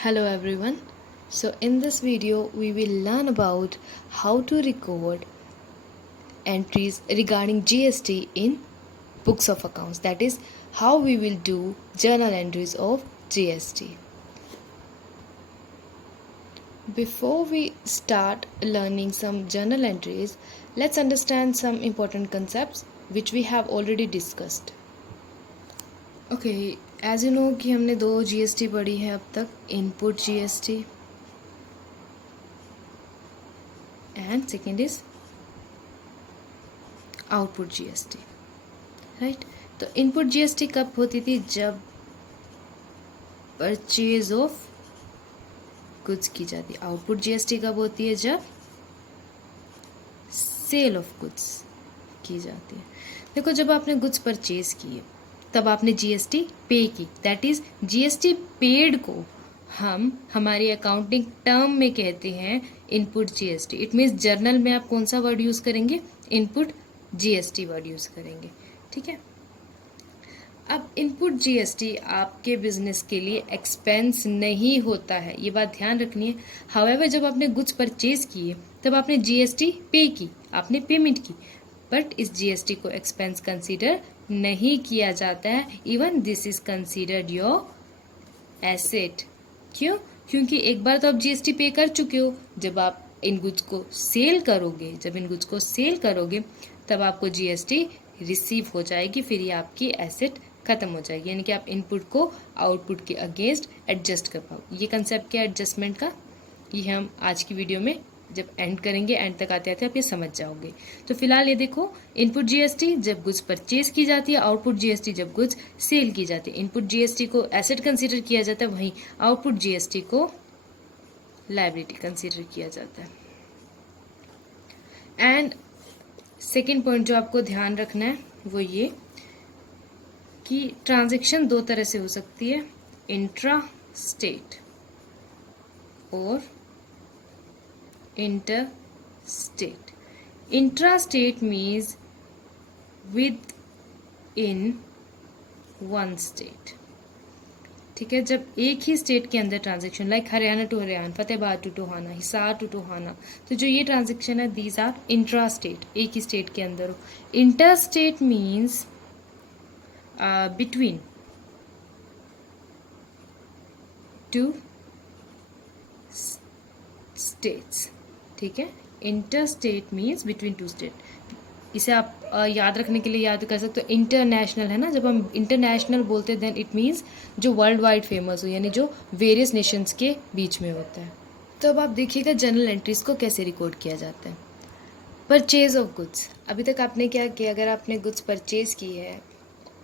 Hello everyone. So in this video we will learn about how to record entries regarding GST in books of accounts. That is how we will do journal entries of GST. Before we start learning some journal entries, let's understand some important concepts which we have already discussed. Okay, as you know कि हमने दो GST पढ़ी है अब तक, input GST and second is output GST, right. तो input GST कब होती थी? जब परचेज ऑफ गुड्स की जाती है। आउटपुट जीएसटी कब होती है? जब सेल ऑफ गुड्स की जाती है। देखो, जब आपने गुड्स परचेज किए तब आपने जीएसटी पे की, दैट इज जीएसटी पेड को हम हमारी अकाउंटिंग टर्म में कहते हैं input GST. It means journal में आप कौन सा वर्ड यूज करेंगे? इनपुट जीएसटी वर्ड यूज करेंगे, ठीक है। अब इनपुट जीएसटी आपके बिजनेस के लिए एक्सपेंस नहीं होता है, ये बात ध्यान रखनी है। हाउएवर जब आपने गुड्स परचेज किए तब आपने जीएसटी पे की, आपने पेमेंट की, बट इस जीएसटी को एक्सपेंस कंसीडर नहीं किया जाता है। Even this is considered your asset. क्यों? क्योंकि एक बार तो आप जीएसटी पे कर चुके हो। जब आप इन गुड्स को सेल करोगे, तब आपको जीएसटी रिसीव हो जाएगी, फिर ये आपकी एसेट खत्म हो जाएगी, यानी कि आप इनपुट को आउटपुट के अगेंस्ट एडजस्ट कर पाओ। ये कंसेप्ट क्या है एडजस्टमेंट का, ये हम आज की वीडियो में जब एंड करेंगे, एंड तक आते आते आप ये समझ जाओगे। तो फिलहाल ये देखो, इनपुट जीएसटी जब गुड्स परचेज की जाती है, आउटपुट जीएसटी जब गुड्स सेल की जाती है। इनपुट जीएसटी को एसेट कंसीडर किया जाता है, वहीं आउटपुट जीएसटी को लायबिलिटी कंसीडर किया जाता है। एंड सेकेंड पॉइंट जो आपको ध्यान रखना है वो ये कि ट्रांजैक्शन दो तरह से हो सकती है, इंट्रा स्टेट और inter state. Intra state means within one state, ठीक है। जब एक ही स्टेट के अंदर transaction, like Haryana to Haryana, Fatehabad to Tohana, Hisar to Tohana, तो जो ये ट्रांजैक्शन है दीज आर इंट्रा स्टेट, एक ही स्टेट के अंदर हो। Inter state means between two states, ठीक है। Inter state means between two state. इसे आप याद रखने के लिए याद कर सकते हो, इंटरनेशनल है ना। जब हम इंटरनेशनल बोलते हैं देन इट मीन्स जो वर्ल्ड वाइड फेमस हो, यानी जो वेरियस नेशंस के बीच में होता है। तो अब आप देखिएगा जर्नल एंट्रीज को कैसे रिकॉर्ड किया जाता है। परचेज ऑफ गुड्स, अभी तक आपने क्या किया? अगर आपने गुड्स परचेज की है,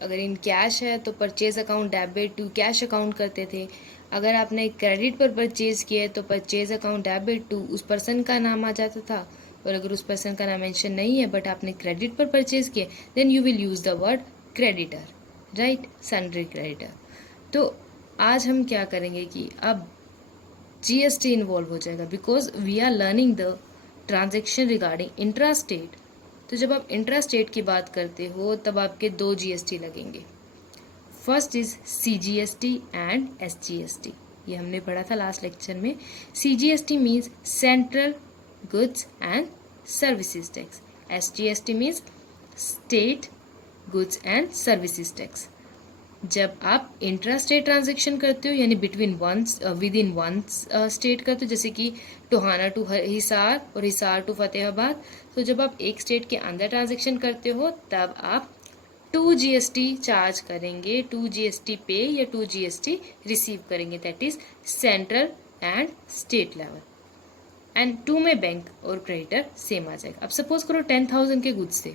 अगर इन कैश है तो purchase account debit to cash account करते थे। अगर आपने क्रेडिट पर परचेज किया है तो परचेज अकाउंट डेबिट टू उस पर्सन का नाम आ जाता था, और अगर उस पर्सन का नाम मेंशन नहीं है बट आपने क्रेडिट पर परचेज किया then you will use the word creditor, right, sundry creditor. तो आज हम क्या करेंगे कि अब जीएसटी इन्वॉल्व हो जाएगा, because we are learning the transaction regarding intra state. तो जब आप इंट्रा स्टेट की बात करते हो तब आपके दो जीएसटी लगेंगे। First is CGST and SGST, ये हमने पढ़ा था लास्ट लेक्चर में। CGST means central goods and services tax, SGST means state goods and services tax. जब आप इंट्रा स्टेट ट्रांजेक्शन करते हो, यानी between one with in one state करते हो, जैसे कि टोहाना टू हिसार और हिसार टू फतेहाबाद, तो जब आप एक स्टेट के अंदर ट्रांजेक्शन करते हो तब आप 2 जीएसटी चार्ज करेंगे, 2 जीएसटी पे या 2 जीएसटी रिसीव करेंगे, that is central and state level. And 2 में बैंक और क्रेडिटर सेम आ जाएगा। अब सपोज करो 10,000 के गुड्स थे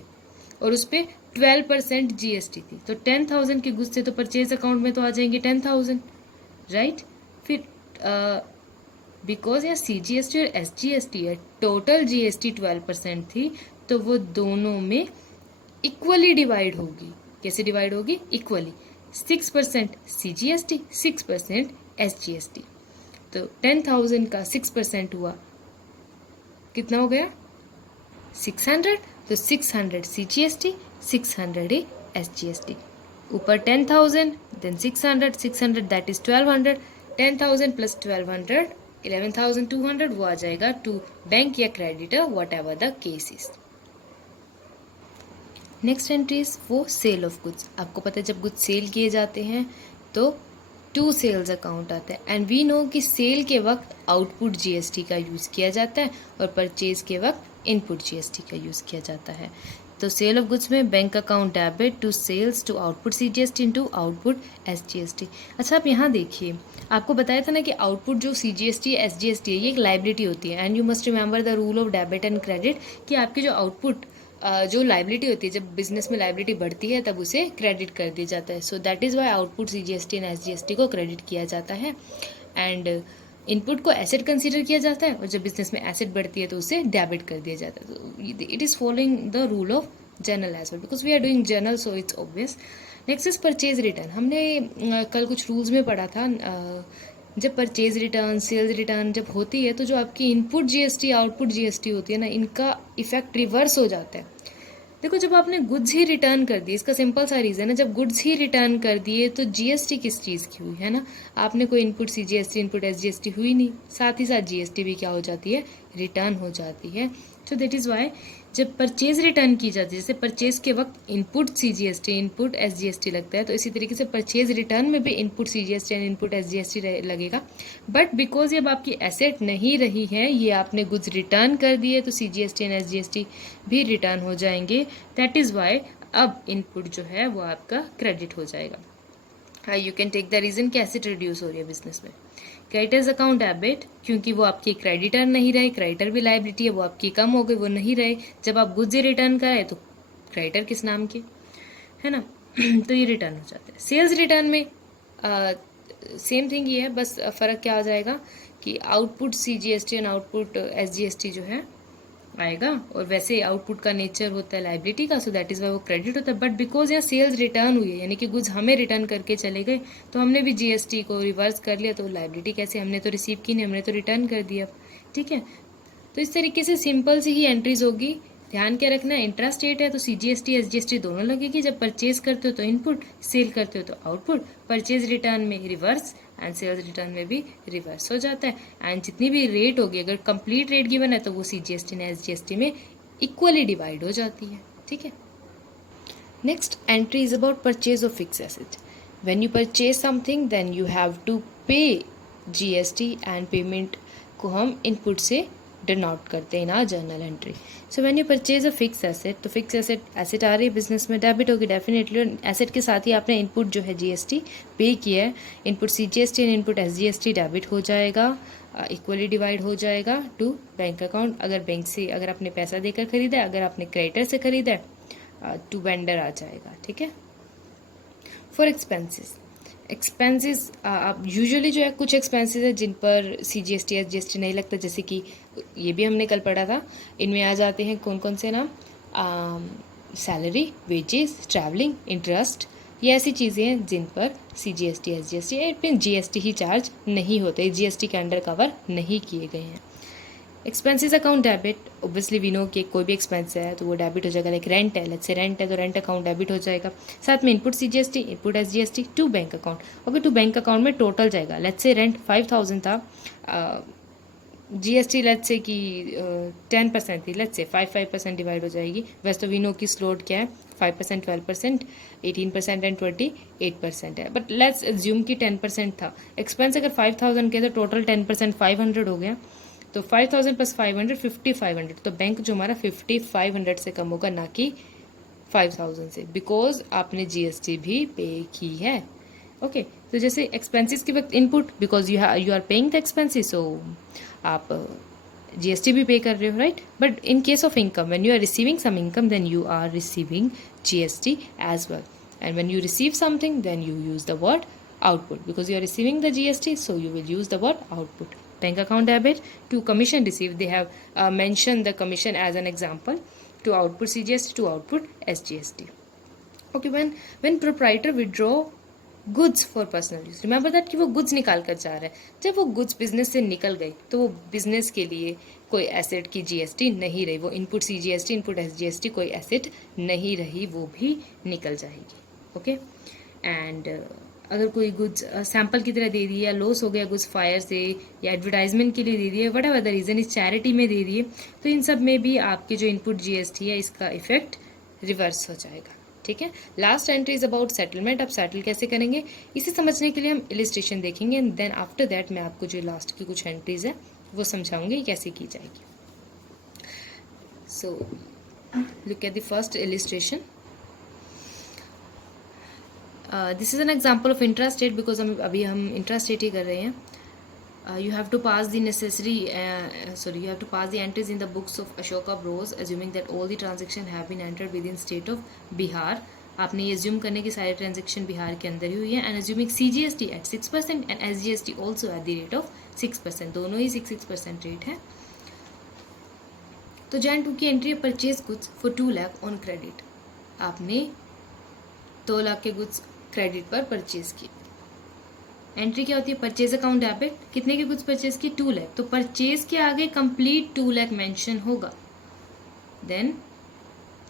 और उस पर 12% जीएसटी थी, तो 10,000 के गुड्स थे तो परचेज अकाउंट में तो आ जाएंगे 10,000, राइट। फिर बिकॉज यहाँ सीजीएसटी और एसजीएसटी है, टोटल जीएसटी 12% थी, तो वो दोनों में इक्वली डिवाइड होगी। कैसे डिवाइड होगी? Equally, 6% CGST, 6% SGST. तो 10,000 का 6% हुआ, कितना हो गया? 600। तो 600 सीजीएसटी, 600 एसजीएसटी। ऊपर 10,000 देन 600, 600 दैट इज 1200, 10,000 प्लस 1200 11,200 वो आ जाएगा टू बैंक या creditor what ever the case is. Next entries वो सेल ऑफ गुड्स। आपको पता है जब गुड्स सेल किए जाते हैं तो टू सेल्स अकाउंट आता है एंड वी नो कि सेल के वक्त आउटपुट जीएसटी का यूज़ किया जाता है और परचेज के वक्त इनपुट जीएसटी का यूज़ किया जाता है। तो सेल ऑफ गुड्स में bank account debit to sales to output CGST into output SGST. अच्छा आप यहाँ देखिए, आपको बताया था ना कि आउटपुट जो सीजीएसटी एसजीएसटी है ये एक लाइबिलिटी होती है and you must remember the rule of debit and credit कि आपकी जो आउटपुट जो लाइबिलिटी होती है, जब बिजनेस में लाइबिलिटी बढ़ती है तब उसे क्रेडिट कर दिया जाता है। So that is Y output CGST and SGST को क्रेडिट किया जाता है एंड इनपुट को एसेट कंसीडर किया जाता है और जब बिजनेस में एसेट बढ़ती है तो उसे डेबिट कर दिया जाता है। तो it is following the rule of journal as well because we are doing journal so it's obvious. Next is purchase return. हमने कल कुछ रूल्स में पढ़ा था, जब परचेज रिटर्न सेल्स रिटर्न जब होती है तो जो आपकी इनपुट जीएसटी आउटपुट जीएसटी होती है ना, इनका इफेक्ट रिवर्स हो जाता है। देखो जब आपने गुड्स ही रिटर्न कर दिए, इसका सिंपल सा रीज़न है, जब गुड्स ही रिटर्न कर दिए तो जीएसटी किस चीज़ की हुई है ना, आपने कोई इनपुट सीजीएसटी इनपुट एसजीएसटी हुई नहीं, साथ ही साथ जीएसटी भी क्या हो जाती है, रिटर्न हो जाती है। सो दैट इज़ वाई जब परचेज रिटर्न की जाती है, जैसे परचेज के वक्त इनपुट सीजीएसटी इनपुट एसजीएसटी लगता है, तो इसी तरीके से परचेज रिटर्न में भी input CGST and input SGST लगेगा। बट बिकॉज ये अब आपकी एसेट नहीं रही है, ये आपने गुड्स रिटर्न कर दिए तो सीजीएसटी एंड एसजीएसटी भी रिटर्न हो जाएंगे। दैट इज़ वाई अब इनपुट जो है वो आपका क्रेडिट हो जाएगा। You can take the reason कि एसेट रिड्यूस हो रही है बिजनेस में। क्रेडिटर्स अकाउंट डेबिट, क्योंकि वो आपके क्रेडिटर नहीं रहे, क्रेडिटर भी लाइबिलिटी है, वो आपकी कम हो गई, वो नहीं रहे। जब आप गुड्स ही रिटर्न कराए तो क्रेडिटर किस नाम के, है ना तो ये रिटर्न हो जाता है। सेल्स रिटर्न में सेम थिंग ये है, बस फ़र्क क्या आ जाएगा कि output CGST and output SGST जो है आएगा, और वैसे आउटपुट का नेचर होता है लाइबिलिटी का, सो दैट इज़ वाई वो क्रेडिट होता है। बट बिकॉज यहाँ सेल्स रिटर्न हुई है, यानी कि गुड्स हमें रिटर्न करके चले गए, तो हमने भी जीएसटी को रिवर्स कर लिया, तो लाइबिलिटी कैसे, हमने तो रिसीव की नहीं, हमने तो रिटर्न कर दिया। ठीक है, तो इस तरीके से सिंपल सी ही एंट्रीज होगी। ध्यान क्या रखना है, इंट्रा स्टेट है तो सीजीएसटी एसजीएसटी दोनों लगेगी। जब परचेज करते हो तो इनपुट, सेल करते हो तो आउटपुट, परचेज रिटर्न में रिवर्स एंड सेल्स रिटर्न में भी रिवर्स हो जाता है। एंड जितनी भी रेट होगी, अगर कंप्लीट रेट गिवन है तो वो सीजीएसटी एंड एसजीएसटी में इक्वली डिवाइड हो जाती है। ठीक है, next entry is about purchase of fix asset. When you purchase something then you have to pay GST and payment को हम इनपुट से डिनोट करते हैं ना journal entry. So when you purchase a fix asset, तो fix asset आ रही है बिजनेस में, डेबिट होगी डेफिनेटली। एसेट के साथ ही आपने इनपुट जो है जीएसटी पे किया है, input CGST and input SGST debit हो जाएगा, इक्वली डिवाइड हो जाएगा टू बैंक अकाउंट। अगर बैंक से अगर आपने पैसा देकर खरीदा है, अगर आपने क्रेडिटर से खरीदा है, टू वेंडर आ जाएगा। ठीक है, फॉर एक्सपेंसेस आप यूजुअली जो है कुछ एक्सपेंसेस है जिन पर सीजीएसटी एसजीएसटी नहीं लगता, जैसे कि ये भी हमने कल पढ़ा था। इनमें आ जाते हैं कौन कौन से नाम, सैलरी, वेजेस, ट्रैवलिंग, इंटरेस्ट, ये ऐसी चीज़ें हैं जिन पर सीजीएसटी एसजीएसटी जीएसटी ही चार्ज नहीं होते, जीएसटी के अंडर कवर नहीं किए गए हैं। Expenses account debit, obviously we know कि कोई भी एक्सपेंस है तो वो डेबिट हो जाएगा। लाइक रेंट है, लेट्स से रेंट है तो रेंट अकाउंट डेबिट हो जाएगा। साथ में input CGST input SGST to bank account. Okay, to bank account में टोटल जाएगा। लेट्स से रेंट 5,000 था, जीएसटी लेट्स से कि 10% थी, लेट्स से 5% डिवाइड हो जाएगी। वैसे तो वी नो की स्लोट क्या है, 5%, 12%, 18% एंड 28% है, बट लेट्स एज्यूम कि 10% था। एक्सपेंस अगर 5,000 के तो टोटल 10% 500 हो गया, तो 5,000 प्लस 500 5,500, तो बैंक जो हमारा 5,500 से कम होगा, ना कि 5,000 से, बिकॉज आपने जीएसटी भी पे की है। ओके, तो जैसे एक्सपेंसेस के वक्त input, because you are paying the expenses, so आप जीएसटी भी पे कर रहे हो, right. But in case of income, when you are receiving some income then you are receiving GST as well, and when you receive something then you use the word output, because you are receiving the GST, so you will use the word output. Bank account debit to commission received, they have mentioned the commission as an example, to output CGST to output SGST. Okay, when proprietor withdraw goods for personal use, remember that कि वो goods निकाल कर जा रहा है, जब वो goods business से निकल गई तो वो business के लिए कोई asset की GST नहीं रही, वो input CGST input SGST कोई asset नहीं रही, वो भी निकल जाएगी। ओके, एंड अगर कोई गुड्स सैंपल की तरह दे दिए या लॉस हो गया गुड्स फायर से या एडवर्टाइजमेंट के लिए दे दिए, वट एवर द रीज़न, इस चैरिटी में दे दिए, तो इन सब में भी आपके जो इनपुट जीएसटी है इसका इफेक्ट रिवर्स हो जाएगा। ठीक है। Last entry is about settlement. अब सेटल कैसे करेंगे इसे समझने के लिए हम इलिस्ट्रेशन देखेंगे एंड देन आफ्टर दैट मैं आपको जो लास्ट की कुछ एंट्रीज है वो समझाऊंगी कैसे की जाएगी। So look at the first illustration. This is an example of intra state because अभी हम इंट्रा स्टेट ही कर रहे हैं। You have to pass the necessary you have to pass the entries in the books of Ashoka Bros assuming that all the transactions have been entered within state of Bihar। आपने ये assume करने की सारे transaction Bihar के अंदर ही हुई है and assuming CGST at 6% and SGST also at the rate of 6%, दोनों ही 6% रेट है। तो Jan 2 की एंट्री है purchase goods for 2 lakh on credit. आपने 2 लाख के गुड्स क्रेडिट पर परचेज किए। एंट्री क्या होती है, परचेज अकाउंट डेबिट, कितने के गुड्स परचेज की 2 लाख, तो परचेज के आगे कंप्लीट 2 लाख मेंशन होगा। Then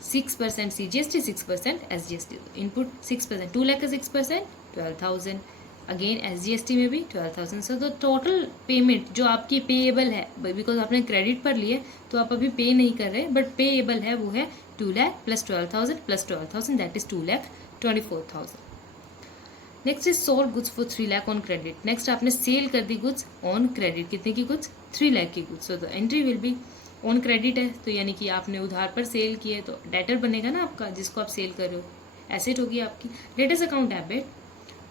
6% CGST, 6% SGST, input 6%, 2 lakh का 6% 12,000, अगेन SGST में भी 12,000। सो तो टोटल पेमेंट जो आपकी पेएबल है, बिकॉज आपने क्रेडिट पर लिए तो आप अभी पे नहीं कर रहे, बट पेएबल है वो है 2 lakh plus 12,000 that is 2,24,000। Next is sold goods for 3 lakh on credit. Next आपने सेल कर दी गुड्स ऑन क्रेडिट, कितने की गुड्स, 3 लाख की goods. So the entry will be on credit है, तो यानी कि आपने उधार पर सेल किए तो डेटर बनेगा ना आपका, जिसको आप सेल कर रहे हो, एसेट होगी आपकी। डेटर्स अकाउंट डेबिट,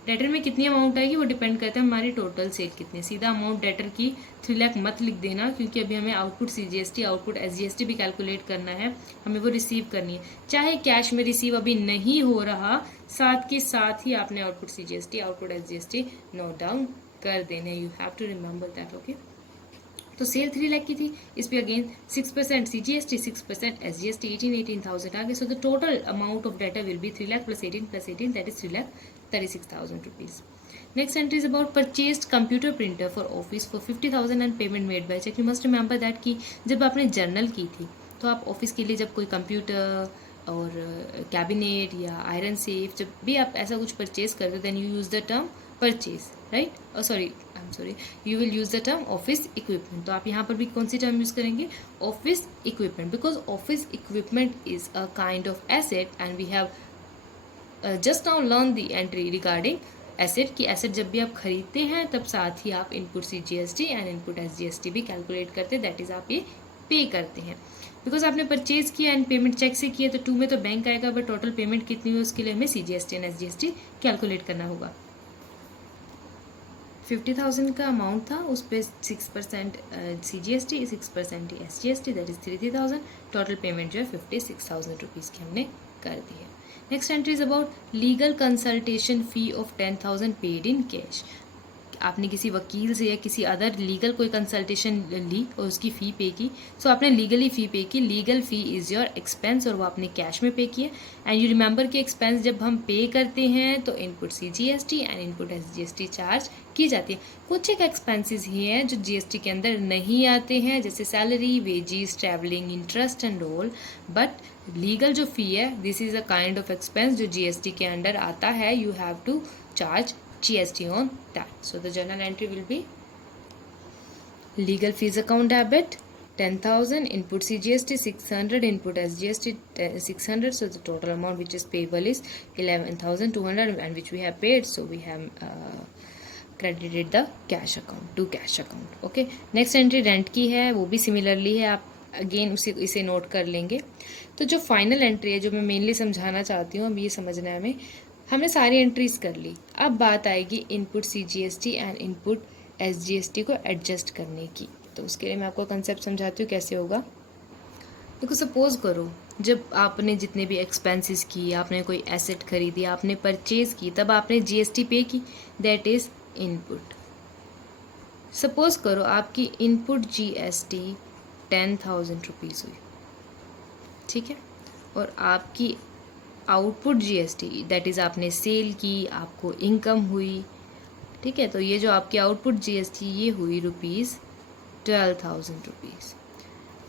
डेटर में कितनी अमाउंट आएगी वो डिपेंड करता है हमारी टोटल सेल कितनी। सीधा अमाउंट डेटर की 3 लाख मत लिख देना, क्योंकि अभी हमें आउटपुट CGST आउटपुट SGST भी कैलकुलेट करना है, हमें वो रिसीव करनी है। चाहे कैश में रिसीव अभी नहीं हो रहा, साथ के साथ ही आपने output CGST output SGST note down कर देने। You have to remember that. Okay, तो सेल 3 लाख की थी, इस पे अगेन 6% CGST, 6% SGST, 18,000 आ गए। So the total amount of data will be 3 lakh plus 18 that is 3,36,000 rupees. Next entry is about purchased computer printer for office for 50,000 and payment made by check। You must remember that कि जब आपने journal की थी तो आप office के लिए जब कोई कंप्यूटर और कैबिनेट या आयरन सेफ जब भी आप ऐसा कुछ परचेज करते हो then you use the term purchase, right? Sorry you will use the term office equipment. तो आप यहाँ पर भी कौन सी टर्म यूज़ करेंगे, office equipment, because office equipment is a kind of asset and we have just now learn the entry regarding asset की asset जब भी आप खरीदते हैं तब साथ ही आप input CGST and input SGST भी कैलकुलेट करते हैं, दैट इज आप ये पे करते हैं। बिकॉज आपने परचेज किया एंड पेमेंट चेक से किया तो 2 में तो बैंक आएगा, बट टोटल पेमेंट कितनी हुई उसके लिए हमें CGST एंड SGST कैलकुलेट करना होगा। 50,000 का अमाउंट था, उस पर 6% CGST, 6% SGST that is 3,000, total payment जो है 56,000 रुपीज़ की हमने कर दी है। Next entry is about legal consultation fee of 10,000 paid in cash. आपने किसी वकील से या किसी अदर लीगल कोई कंसल्टेशन ली और उसकी फ़ी पे की, सो आपने लीगली फ़ी पे की। Legal fee is your expense और वो आपने कैश में पे किए। एंड यू रिमेंबर कि एक्सपेंस जब हम पे करते हैं तो input CGST and input SGST charge की जाती है। कुछ एक एक्सपेंसेस ही हैं जो GST के अंदर नहीं आते हैं, जैसे salary, wages, travelling, interest and all, but legal जो फ़ी है this is a kind of expense जो GST के अंडर आता है। You have to charge GST on that. So the journal entry will be legal fees account debit 10,000, input CGST 600, input SGST 600. So the total amount which is payable is 11,200 and which we have paid. So we have credited the cash account to cash account. Okay. Next entry rent की है, वो भी similarly है, आप again इसे note कर लेंगे। तो जो फाइनल एंट्री है जो मैं मेनली समझाना चाहती हूँ अब ये समझना है हमें, हमने सारी एंट्रीज कर ली। अब बात आएगी input CGST and input SGST को एडजस्ट करने की। तो उसके लिए मैं आपको कंसेप्ट समझाती हूँ कैसे होगा। देखो, सपोज करो जब आपने जितने भी एक्सपेंसेस किए, आपने कोई एसेट खरीदी, आपने परचेज की, तब आपने GST पे की, दैट इज़ इनपुट। सपोज करो आपकी इनपुट GST 10,000 रुपीज़ हुई, ठीक है, और आपकी आउटपुट GST दैट इज़ आपने सेल की, आपको इनकम हुई, ठीक है, तो ये जो आपकी आउटपुट GST ये हुई रुपीज़ 12,000 रुपीज़।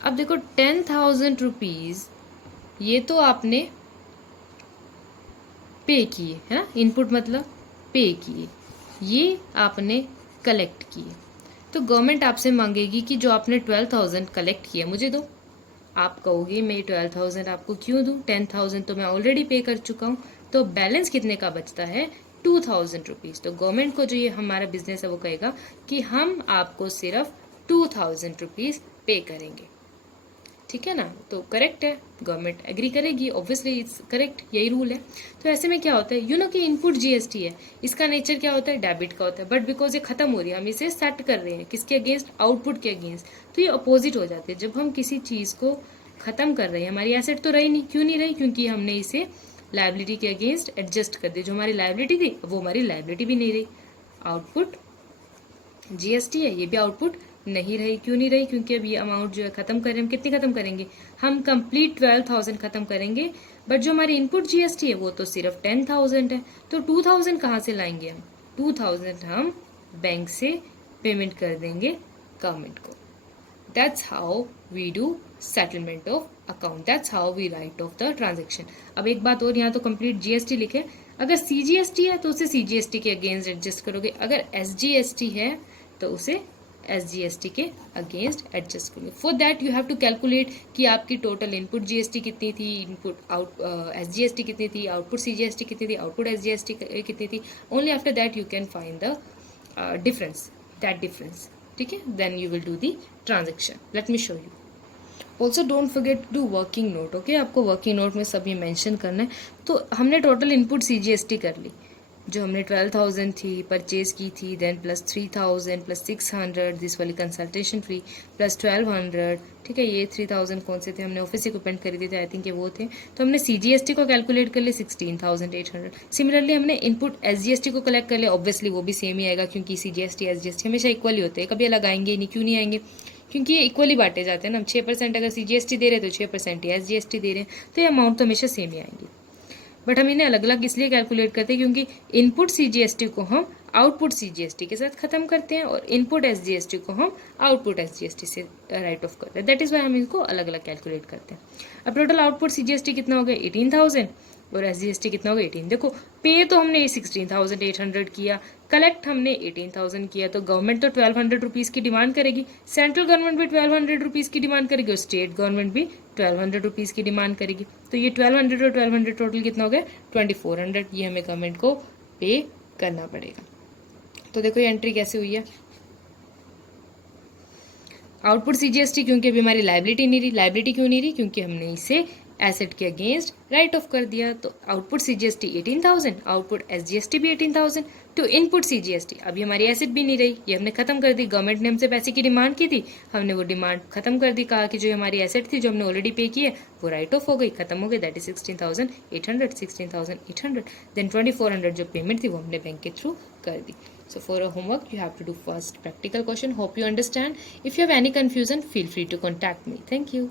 अब देखो 10,000 रुपीज़ ये तो आपने पे किए है ना, इनपुट मतलब पे किए, ये आपने कलेक्ट किए। तो गवर्नमेंट आपसे मांगेगी कि जो आपने 12,000 कलेक्ट किया मुझे दो। आप कहोगे मैं 12,000 आपको क्यों दूँ, 10,000 तो मैं ऑलरेडी पे कर चुका हूँ। तो बैलेंस कितने का बचता है, 2,000 रुपीज़। तो गवर्नमेंट को जो ये हमारा बिजनेस है वो कहेगा कि हम आपको सिर्फ 2,000 रुपीज़ पे करेंगे, ठीक है ना। तो करेक्ट है, गवर्नमेंट एग्री करेगी, ऑब्वियसली इट्स करेक्ट, यही रूल है। तो ऐसे में क्या होता है, यू नो कि इनपुट जीएसटी है, इसका नेचर क्या होता है, डेबिट का होता है, बट बिकॉज ये खत्म हो रही है हम इसे सेट कर रहे हैं किसके अगेंस्ट, आउटपुट के अगेंस्ट। तो ये अपोजिट हो जाते हैं, जब हम किसी चीज़ को खत्म कर रहे हैं, हमारी एसेट तो रही नहीं, क्यों नहीं रही, क्योंकि हमने इसे लाइबिलिटी के अगेंस्ट एडजस्ट कर दिया। जो हमारी लाइबिलिटी थी वो हमारी लाइबिलिटी भी नहीं रही, आउटपुट जीएसटी है, ये भी आउटपुट नहीं रही। क्यों नहीं रही, क्योंकि अब ये अमाउंट जो है खत्म करें, हम कितनी खत्म करेंगे, हम कंप्लीट 12,000 खत्म करेंगे, बट जो हमारी इनपुट जीएसटी है वो तो सिर्फ 10,000 है। तो 2,000 कहाँ से लाएंगे हम, 2,000 हम बैंक से पेमेंट कर देंगे गवर्नमेंट को। That's how we do settlement of account, that's how we write off the transaction. अब एक बात और, यहाँ तो कंप्लीट जीएसटी लिखे, अगर सीजीएसटी है तो उसे सीजीएसटी के अगेंस्ट एडजस्ट करोगे, अगर एसजीएसटी है तो उसे एसजीएसटी के अगेंस्ट एडजस्ट करोगे। For that you have to calculate कि आपकी टोटल इनपुट जीएसटी कितनी थी, इनपुट आउट एसजीएसटी कितनी थी, आउटपुट सीजीएसटी कितनी थी, आउटपुट एसजीएसटी कितनी थी। Only after that you can find the difference, that difference, ठीक है, then you will do the transaction. Let me show you. Also don't forget to working note, okay, आपको working note में सब ये mention करना है। तो हमने टोटल इनपुट सीजीएसटी कर ली, जो हमने 12,000 थी परचेज की थी, देन प्लस 3,000 प्लस 600 दिस वाली कंसल्टेशन फी प्लस 1,200, ठीक है। ये 3,000 कौन से थे, हमने ऑफिस इक्विपमेंट खरीदे थे, आई थिंक ये वो थे। तो हमने सीजीएसटी को कैलकुलेट कर लिया 16,800। सिमिलरली हमने इनपुट एसजीएसटी को कलेक्ट कर लिया, ऑब्वियसली वो भी सेम ही आएगा, क्योंकि सीजीएसटी एसजीएसटी हमेशा इक्वल ही होते हैं, कभी अलग आएंगे नहीं। क्यों नहीं आएंगे, क्योंकि ये इक्वली बांटे जाते हैं ना। 6% अगर सीजीएसटी दे रहे हैं तो 6% ही एसजीएसटी दे रहे हैं, तो ये अमाउंट तो हमेशा सेम ही आएंगी। बट हम इन्हें अलग अलग इसलिए कैलकुलेट करते हैं क्योंकि इनपुट सीजीएसटी को हम आउटपुट सीजीएसटी के साथ खत्म करते हैं और इनपुट एसजीएसटी को हम आउटपुट एसजीएसटी से राइट ऑफ करते हैं। दैट इज वाई हम इनको अलग अलग कैलकुलेट करते हैं। अब टोटल आउटपुट सीजीएसटी कितना हो गया, 18,000, और एसजीएसटी कितना हो गया, 18। देखो पे तो हमने 16,800 किया, कलेक्ट हमने 18,000 किया, तो गवर्नमेंट तो 1,200 रुपीज़ की डिमांड करेगी, सेंट्रल गवर्नमेंट भी 1,200 रुपीज़ की डिमांड करेगी और स्टेट गवर्नमेंट भी 1,200 रुपीज़ की डिमांड करेगी। तो ये 1,200 और 1,200 टोटल कितना हो गया, 2,400, ये हमें गवर्नमेंट को पे करना पड़ेगा। तो देखो ये एंट्री कैसे हुई है, आउटपुट सीजीएसटी, क्योंकि अभी हमारी लाइबिलिटी नहीं रही। लाइबिलिटी क्यों नहीं रही, क्योंकि हमने इसे एसेट के अगेंस्ट राइट ऑफ कर दिया। तो आउटपुट सीजीएसटी 18,000, आउटपुट एसजीएसटी भी 18,000 टू इनपुट सीजीएसटी। अभी हमारी एसेट भी नहीं रही, ये हमने खत्म कर दी। गवर्नमेंट ने हमसे पैसे की डिमांड की थी, हमने वो डिमांड खत्म कर दी, कहा कि जो हमारी एसेट थी जो हमने ऑलरेडी पे की है वो राइट ऑफ हो गई, खत्म हो गई, दैट इज 16,800। देन 2,400 जो पेमेंट थी वो हमने बैंक के थ्रू कर दी। So for a homework, you have to do first practical question. Hope you understand. If you have any confusion, feel free to contact me. Thank you.